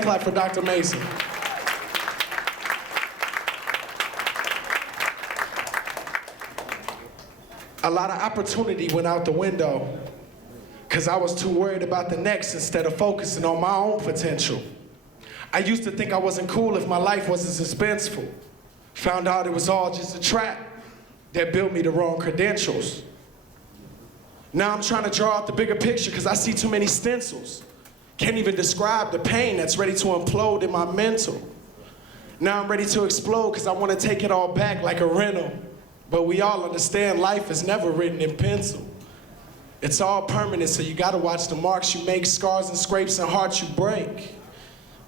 hand clap for Dr. Mason. A lot of opportunity went out the window because I was too worried about the next instead of focusing on my own potential. I used to think I wasn't cool if my life wasn't suspenseful. Found out it was all just a trap that built me the wrong credentials. Now I'm trying to draw out the bigger picture because I see too many stencils. Can't even describe the pain that's ready to implode in my mental. Now I'm ready to explode because I want to take it all back like a rental. But we all understand life is never written in pencil. It's all permanent, so you gotta watch the marks you make, scars and scrapes and hearts you break.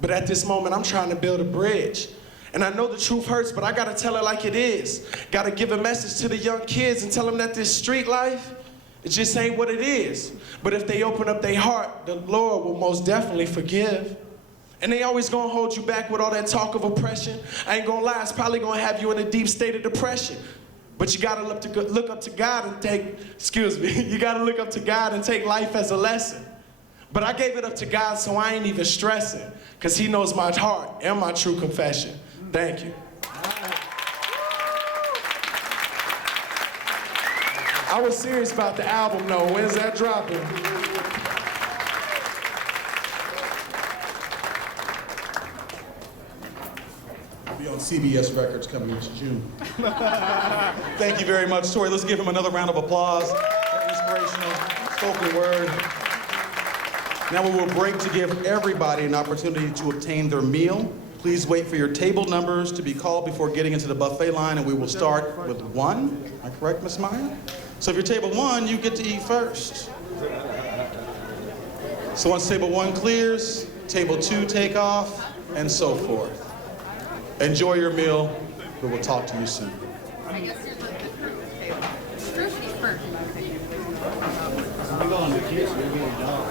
But at this moment, I'm trying to build a bridge. And I know the truth hurts, but I gotta tell it like it is. Gotta give a message to the young kids and tell them that this street life, it just ain't what it is. But if they open up their heart, the Lord will most definitely forgive. And they always gonna hold you back with all that talk of oppression. I ain't gonna lie, it's probably gonna have you in a deep state of depression. But you gotta look up to God and take, you gotta look up to God and take life as a lesson. But I gave it up to God, so I ain't even stressing, because He knows my heart and my true confession. Thank you. I was serious about the album though. When's that dropping? Be on CBS Records coming into June. Thank you very much, Tori. Let's give him another round of applause. Inspirational spoken word. Now we will break to give everybody an opportunity to obtain their meal. Please wait for your table numbers to be called before getting into the buffet line, and we will start with 1. Am I correct, Ms. Meyer? So if you're table 1, you get to eat first. So once table 1 clears, table 2 take off, and so forth. Enjoy your meal. We will talk to you soon. I guess you're like the fruit table. Fruit eat first. I'm going to kiss you, you're getting dog.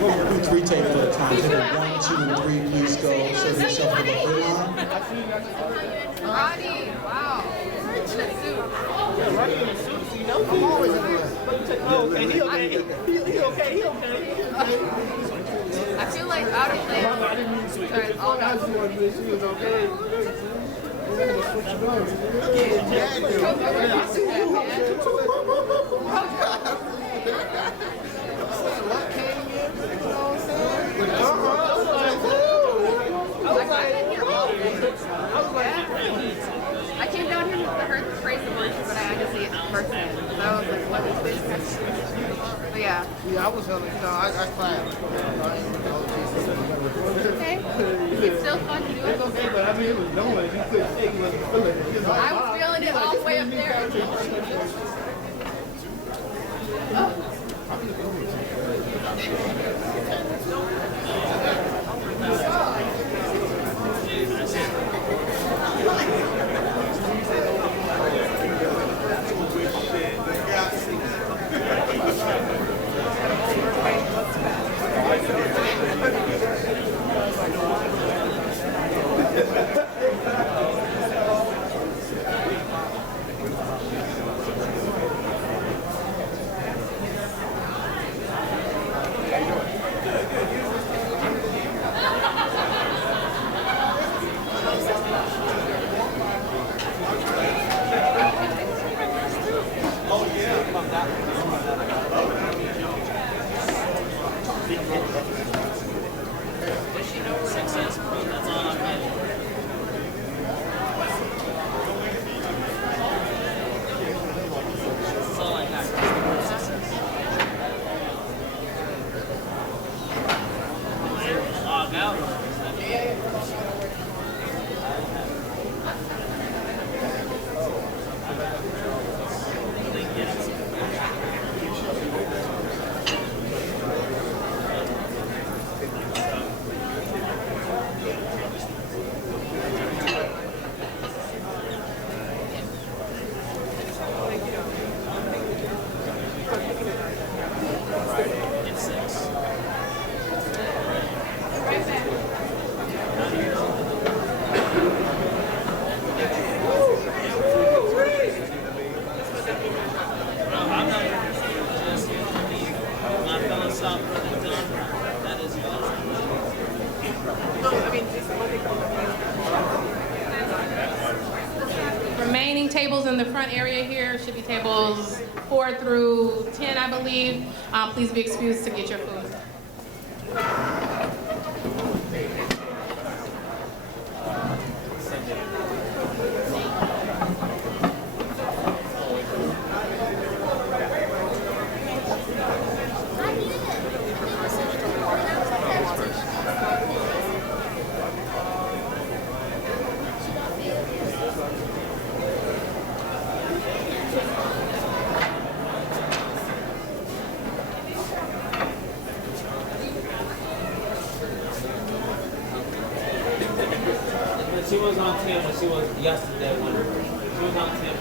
We'll do 3 tables at a time. Table 1, 2, and 3, please go. Serve yourself to the buffet line. Roddy, wow. In a suit. Yeah, right in the suit, you know. I'm always in the oh, okay, he okay. He okay. I feel like out of place. I didn't mean to switch. Oh, no. She was okay. I came down here to heard the phrase the words, but I had to see it in person. So I was like, what is this? But yeah. Yeah, I was on it. I clapped. Okay. It's still fun to do it. Okay, but I mean, it was noise. You couldn't say you wasn't feeling it. I was feeling it all the way up there. in the front area here. Should be tables 4 through 10, I believe. Please be excused to get your food. She was on 10 when she was yesterday when she was on 10.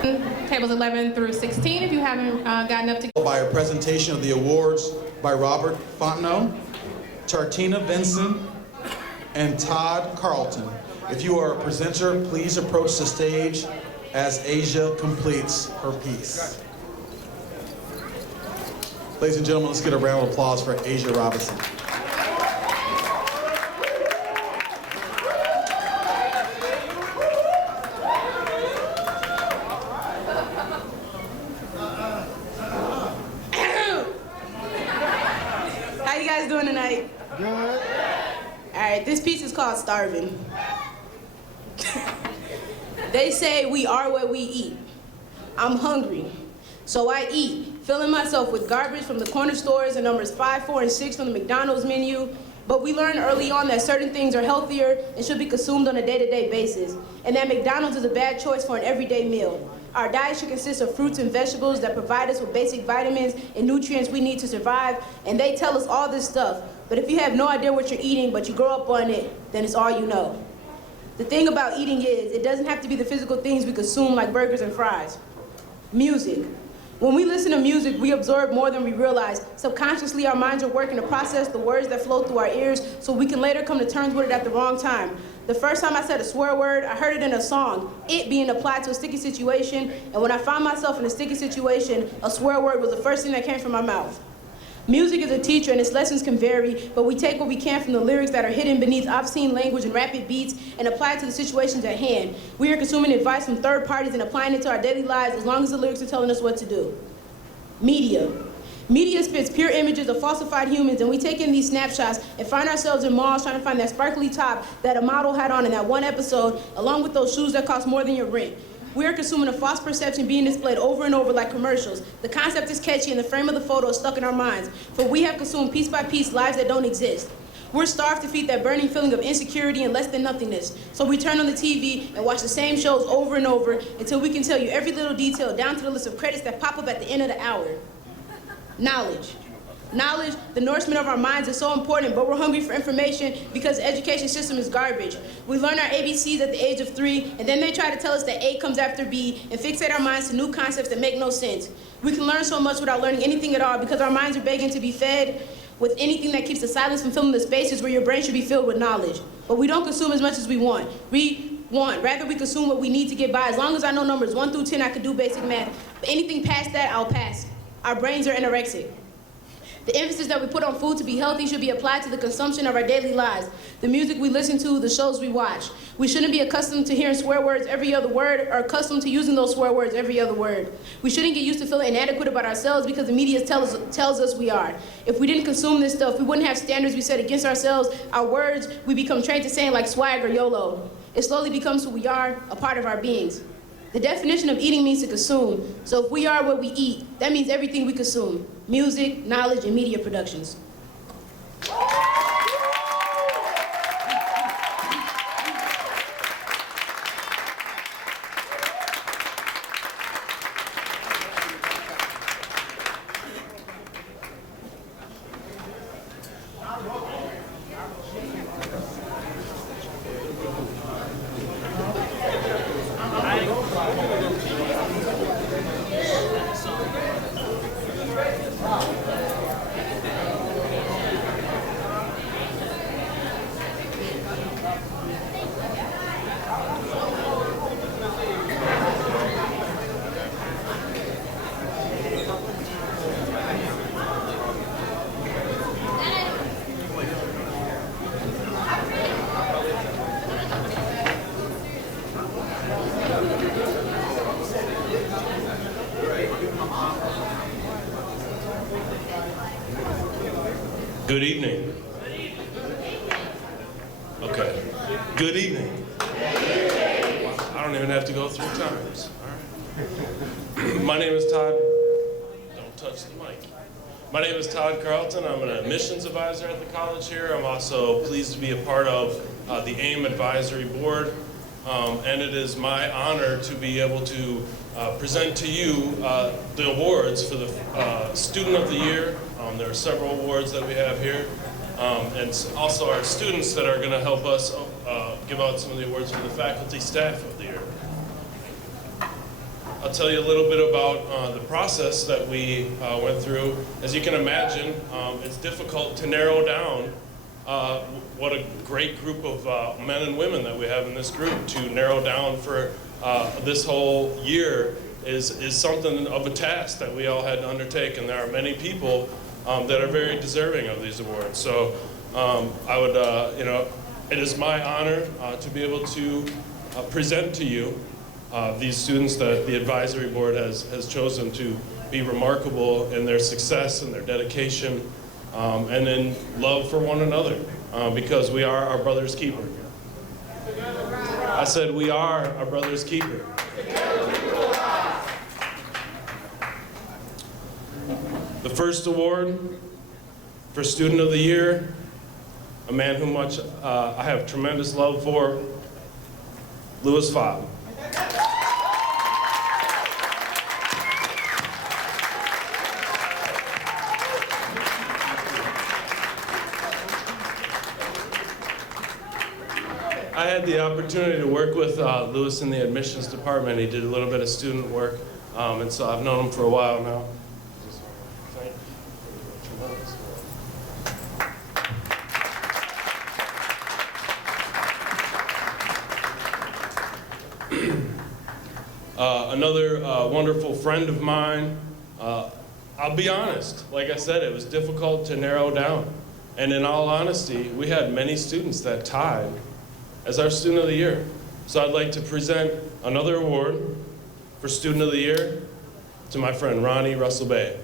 Tables 11 through 16, if you haven't gotten up to. By a presentation of the awards by Robert Fontenot, Chartina Vinson, and Todd Carlton. If you are a presenter, please approach the stage as Asia completes her piece. Ladies and gentlemen, let's get a round of applause for Asia Robinson. How you guys doing tonight? Good. All right, this piece is called Starving. They say we are what we eat. I'm hungry, so I eat, filling myself with garbage from the corner stores and numbers 5, 4, and 6 on the McDonald's menu. But we learned early on that certain things are healthier and should be consumed on a day-to-day basis, and that McDonald's is a bad choice for an everyday meal. Our diet should consist of fruits and vegetables that provide us with basic vitamins and nutrients we need to survive, and they tell us all this stuff. But if you have no idea what you're eating, but you grow up on it, then it's all you know. The thing about eating is, it doesn't have to be the physical things we consume like burgers and fries. Music. When we listen to music, we absorb more than we realize. Subconsciously, our minds are working to process the words that flow through our ears so we can later come to terms with it at the wrong time. The first time I said a swear word, I heard it in a song, it being applied to a sticky situation, and when I found myself in a sticky situation, a swear word was the first thing that came from my mouth. Music is a teacher and its lessons can vary, but we take what we can from the lyrics that are hidden beneath obscene language and rapid beats and apply it to the situations at hand. We are consuming advice from third parties and applying it to our daily lives as long as the lyrics are telling us what to do. Media. Media spits pure images of falsified humans, and we take in these snapshots and find ourselves in malls trying to find that sparkly top that a model had on in that one episode, along with those shoes that cost more than your rent. We are consuming a false perception being displayed over and over like commercials. The concept is catchy and the frame of the photo is stuck in our minds, for we have consumed piece by piece lives that don't exist. We're starved to feed that burning feeling of insecurity and less than nothingness. So we turn on the TV and watch the same shows over and over until we can tell you every little detail down to the list of credits that pop up at the end of the hour. Knowledge. Knowledge, the nourishment of our minds, is so important, but we're hungry for information because the education system is garbage. We learn our ABCs at the age of 3, and then they try to tell us that A comes after B and fixate our minds to new concepts that make no sense. We can learn so much without learning anything at all because our minds are begging to be fed with anything that keeps the silence from filling the spaces where your brain should be filled with knowledge. But we don't consume as much as we want. Rather we consume what we need to get by. As long as I know numbers 1 through 10, I can do basic math. But anything past that, I'll pass. Our brains are anorexic. The emphasis that we put on food to be healthy should be applied to the consumption of our daily lives. The music we listen to, the shows we watch. We shouldn't be accustomed to hearing swear words every other word or accustomed to using those swear words every other word. We shouldn't get used to feeling inadequate about ourselves because the media tells us we are. If we didn't consume this stuff, we wouldn't have standards we set against ourselves. Our words, we become trained to saying like swag or YOLO. It slowly becomes who we are, a part of our beings. The definition of eating means to consume. So if we are what we eat, that means everything we consume. Music, knowledge, and media productions. Good evening. Okay. Good evening. I don't even have to go 3 times. All right. My name is Todd. Don't touch the mic. My name is Todd Carlton. I'm an admissions advisor at the college here. I'm also pleased to be a part of the AME Advisory Board. And it is my honor to be able to present to you the awards for the Student of the Year. There are several awards that we have here. And also our students that are going to help us give out some of the awards for the Faculty Staff of the Year. I'll tell you a little bit about the process that we went through. As you can imagine, it's difficult to narrow down what a great group of men and women that we have in this group. To narrow down for this whole year is something of a task that we all had to undertake, and there are many people that are very deserving of these awards. So I would, it is my honor to be able to present to you these students that the advisory board has chosen to be remarkable in their success and their dedication and in love for one another, because we are our brother's keeper. I said we are our brother's keeper. The first award for Student of the Year, a man who I have tremendous love for, Louis Fobb. I had the opportunity to work with Louis in the admissions department. He did a little bit of student work, and so I've known him for a while now. Another wonderful friend of mine. I'll be honest, like I said, it was difficult to narrow down. And in all honesty, we had many students that tied as our Student of the Year. So I'd like to present another award for Student of the Year to my friend Ronnie Russell Bay.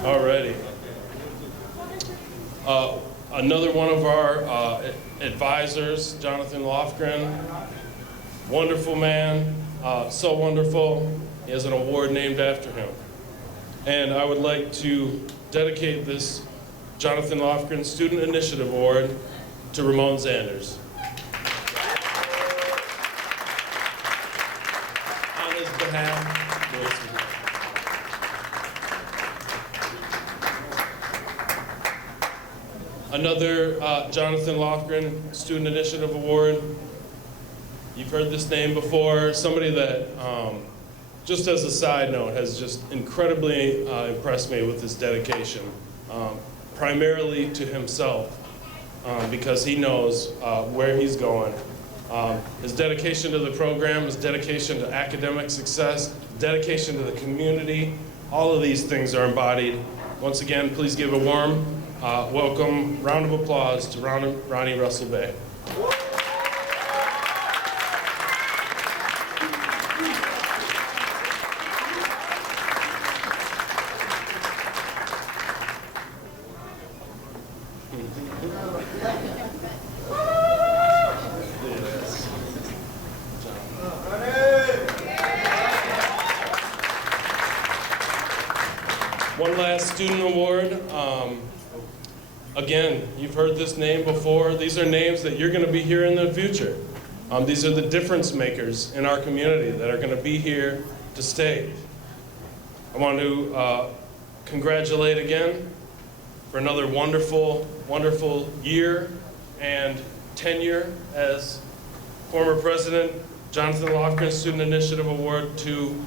Alrighty. Another one of our advisors, Jonathan Lofgren, wonderful man, so wonderful. He has an award named after him. And I would like to dedicate this Jonathan Lofgren Student Initiative Award to Ramon Zanders. On his behalf, Louis. Another Jonathan Lofgren Student Initiative Award. You've heard this name before. Somebody that, just as a side note, has just incredibly impressed me with his dedication, primarily to himself, because he knows where he's going. His dedication to the program, his dedication to academic success, dedication to the community, all of these things are embodied. Once again, please give a warm welcome, round of applause to Ronnie Russell Bay. One last student award. Again, you've heard this name before. These are names that you're going to be hearing in the future. These are the difference makers in our community that are going to be here to stay. I want to congratulate again for another wonderful, wonderful year and tenure as former President Jonathan Lofgren Student Initiative Award to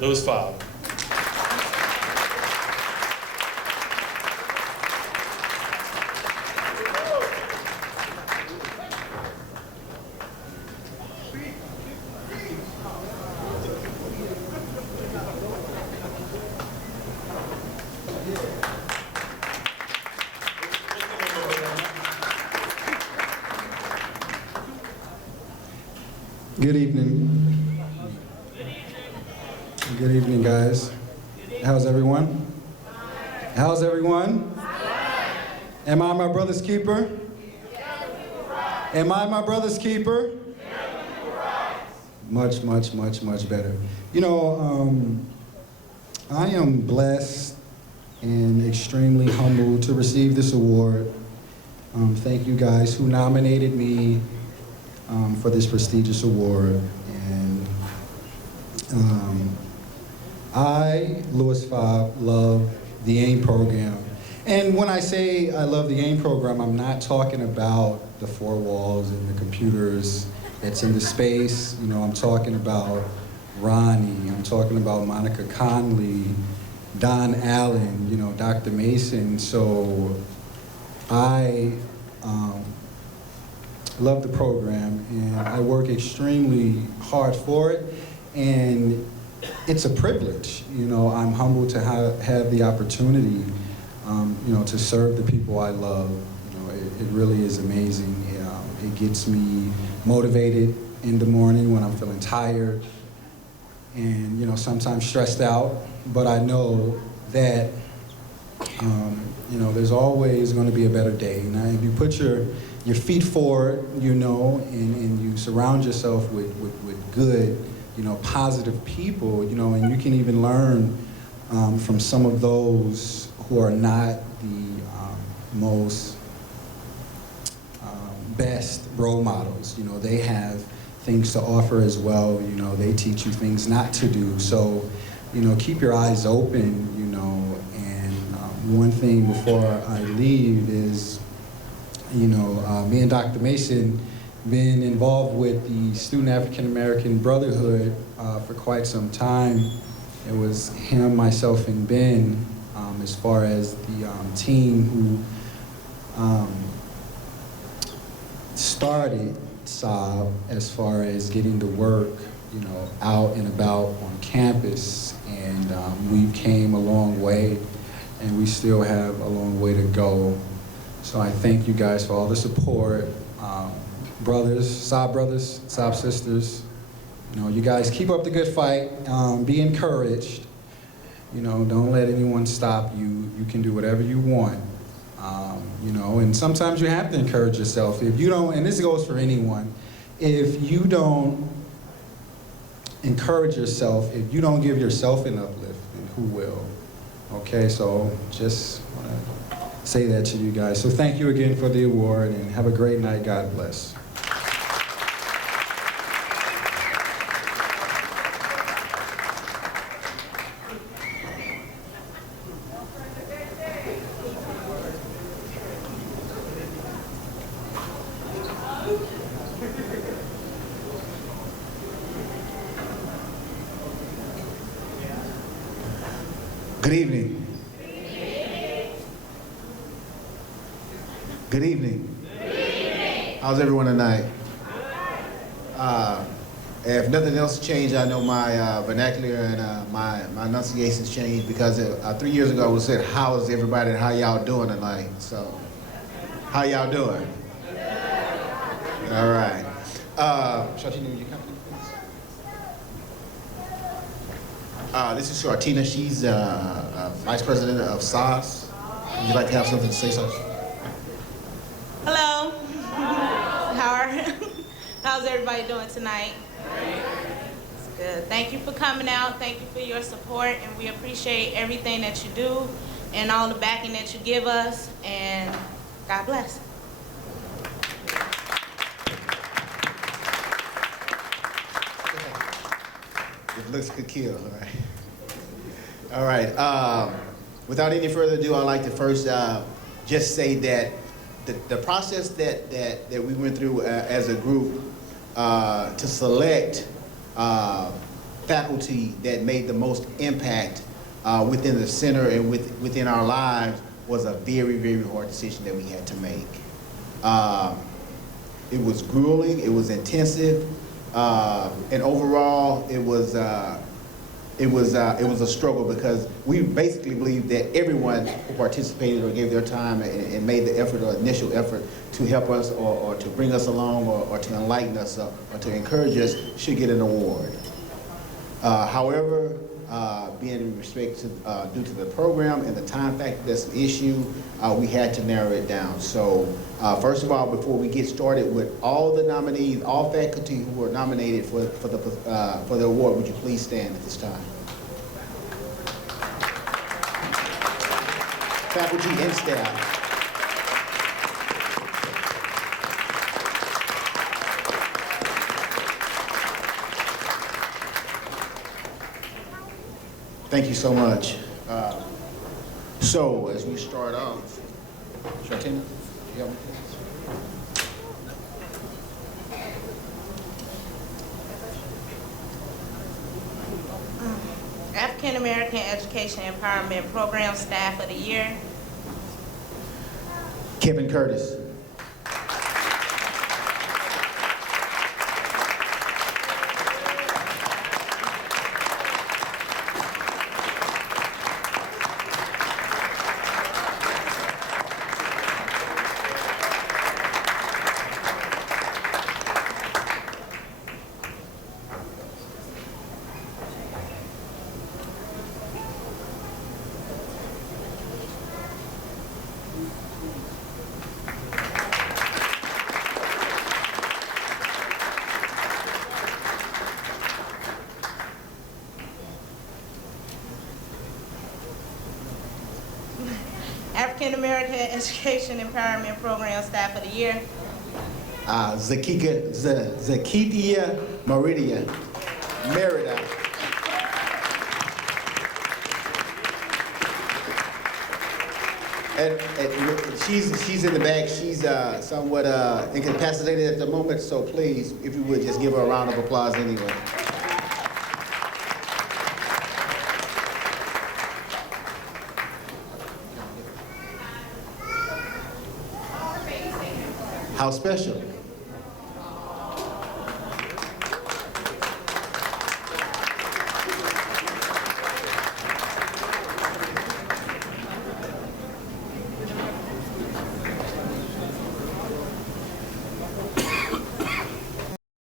Louis Fobb. Good evening. Good evening, guys. How's everyone? How's everyone? Am I my brother's keeper? Am I my brother's keeper? Much, much, much, much better. You know, I am blessed and extremely humbled to receive this award. Thank you guys who nominated me for this prestigious award. And I, Louis Fobb, love the AIM program. And when I say I love the AIM program, I'm not talking about the four walls and the computers that's in the space. You know, I'm talking about Ronnie, I'm talking about Monica Conley, Don Allen, you know, Dr. Mason. So I love the program, and I work extremely hard for it, and it's a privilege. You know, I'm humbled to have the opportunity, you know, to serve the people I love. You know, it really is amazing. It gets me motivated in the morning when I'm feeling tired and, you know, sometimes stressed out, but I know that, you know, there's always going to be a better day. Now, if you put your feet forward, you know, and you surround yourself with good, you know, positive people, you know, and you can even learn from some of those who are not the most best role models. You know, they have things to offer as well. You know, they teach you things not to do. So, you know, keep your eyes open, you know, and one thing before I leave is, you know, me and Dr. Mason been involved with the Student African American Brotherhood for quite some time. It was him, myself, and Ben, as far as the team who started SOB as far as getting the work, you know, out and about on campus. And we came a long way, and we still have a long way to go. So I thank you guys for all the support. Brothers, SOB sisters, you know, you guys keep up the good fight. Be encouraged. You know, don't let anyone stop you. You can do whatever you want. You know, and sometimes you have to encourage yourself. If you don't, and this goes for anyone, if you don't encourage yourself, if you don't give yourself an uplift, then who will? Okay, so just want to say that to you guys. So thank you again for the award, and have a great night. God bless. Good evening. Good evening. How's everyone tonight? If nothing else changed, I know my vernacular and my enunciations changed because 3 years ago I was said, "How is everybody and how y'all doing tonight?" So, how y'all doing? All right. Shall I name your company, please? This is Shartina. She's Vice President of SAS. Would you like to have something to say, Sasha? Hello. How's everybody doing tonight? It's good. Thank you for coming out. Thank you for your support, and we appreciate everything that you do and all the backing that you give us, and God bless. It looks could kill, all right. All right, without any further ado, I'd like to first just say that the process that we went through as a group to select faculty that made the most impact within the center and within our lives was a very, very hard decision that we had to make. It was grueling, it was intensive, and overall it was a struggle because we basically believed that everyone who participated or gave their time and made the effort or initial effort to help us or to bring us along or to enlighten us or to encourage us should get an award. However, being in respect to, due to the program and the time factor that's an issue, we had to narrow it down. So first of all, before we get started with all the nominees, all faculty who were nominated for the award, would you please stand at this time? faculty and staff. Thank you so much. So as we start off, Shartina, you help me? African American Education Empowerment Program Staff of the Year. Kevin Curtis. African American Education Empowerment Program Staff of the Year. Zakitia Merida. And she's in the back. She's somewhat incapacitated at the moment, so please, if you would, just give her a round of applause anyway. How special.